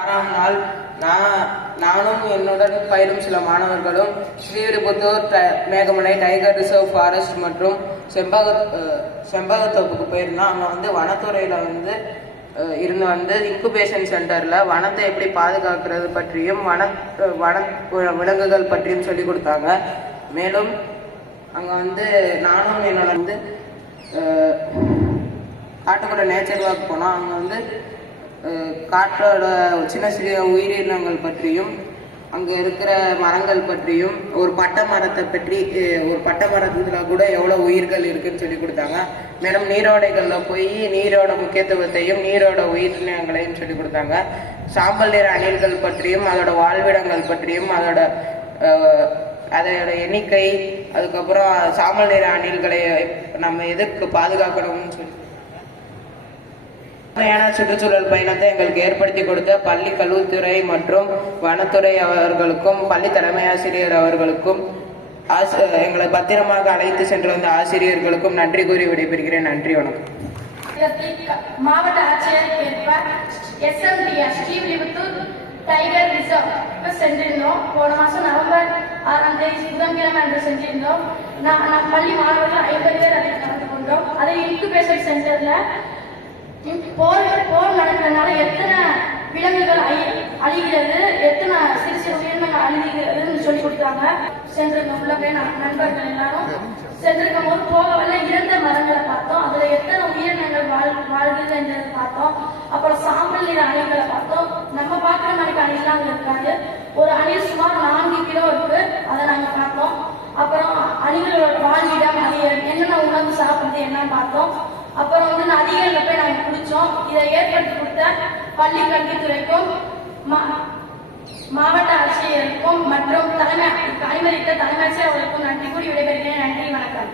ஆறாம் நாள் நான் நானும் என்னுடன் பயிலும் சில மாணவர்களும் Srivilliputhur Megamalai tiger reserve forest மற்றும் செம்பக செம்பகத்தோப்புக்கு போயிருந்தோம். அங்கே வந்து வனத்துறையில் வந்து இருந்து வந்து இன்குபேஷன் சென்டரில் வனத்தை எப்படி பாதுகாக்கிறது பற்றியும் வன வன விலங்குகள் பற்றியும் சொல்லி கொடுத்தாங்க. மேலும் அங்கே வந்து நானும் என்னோட வந்து காட்டுக்குள்ள நேச்சர் வாக் போனோம். அங்கே வந்து காற்றோட சின்ன சிறிய உயிரினங்கள் பற்றியும் அங்கே இருக்கிற மரங்கள் பற்றியும் ஒரு பட்டை மரத்தை பற்றி ஒரு பட்டை மரத்துல கூட எவ்வளோ உயிர்கள் இருக்குன்னு சொல்லி கொடுத்தாங்க. மேலும் நீரோடைகளில் போய் நீரோட முக்கியத்துவத்தையும் நீரோட உயிரினங்களையும் சொல்லி கொடுத்தாங்க. சாம்பல் நிற அணில்கள் பற்றியும் அதோட வாழ்விடங்கள் பற்றியும் அதோட அதோட எண்ணிக்கை அதுக்கப்புறம் சாம்பல் நிற அணில்களை நம்ம எதற்கு பாதுகாக்கணும்னு சொல்லி உண்மையான சுற்றுச்சூழல் பயணத்தை எங்களுக்கு ஏற்படுத்தி கொடுத்த பள்ளி கல்வித்துறை மற்றும் வனத்துறை அவர்களுக்கும் பள்ளி தலைமை ஆசிரியர் அவர்களுக்கும் எங்களை பத்திரமாக அழைத்து சென்று வந்த ஆசிரியர்களுக்கும் நன்றி கூறி விடைபெறுகிறேன். நன்றி வணக்கம். மாவட்ட ஆட்சியர் எஸ்எம்டிஆர் ஸ்ரீவில்லிபுத்தூர் டைகர் ரிசர்வ் சென்றிருந்தோம். போன மாதம் நவம்பர் ஆறாம் தேதி புதன்கிழமை அன்று சென்றிருந்தோம். நான் பள்ளி மாணவர்கள் ஐம்பது பேர் அதில் கலந்து கொண்டோம். அதை இன்குபேஷன் சென்டரில் போர் போர் நடக்கிறதுனால எத்தனை விலங்குகள் அழி- அழிகிறது எத்தனை சிறு சிறு உயிரினங்கள் அழிகிறதுன்னு சொல்லி கொடுத்தாங்க. சென்றிருந்த உள்ள போய் நண்பர்கள் எல்லாரும். சென்றிருக்கும் போது போக வரல இறந்த மரங்களை பார்த்தோம். அதுல எத்தனை உயிரினங்கள் வாழ் வாழ்கிறது பார்த்தோம். அப்புறம் சாம்பல் நிற அணில்களை பார்த்தோம். நம்ம பார்க்குற மாதிரி அணிலாம் அங்க இருக்காது. ஒரு அணில் சுமார் நான்கு கிலோ இருக்கு. அதை நாங்கள் பார்த்தோம். அப்புறம் அணிகளோட வாழ்விடம் அது என்னென்ன உணவு சாப்பிடுது என்னன்னு பார்த்தோம். அப்புறம் வந்து நதிகளில் பள்ளி கல்வித்துறைக்கும் மாவட்ட ஆட்சியருக்கும் மற்றும் தலைமை அனுமதித்த தலைமை ஆட்சியர்களுக்கும் நன்றி கூடி விடைபெறுகிறேன். நன்றி வணக்கம்.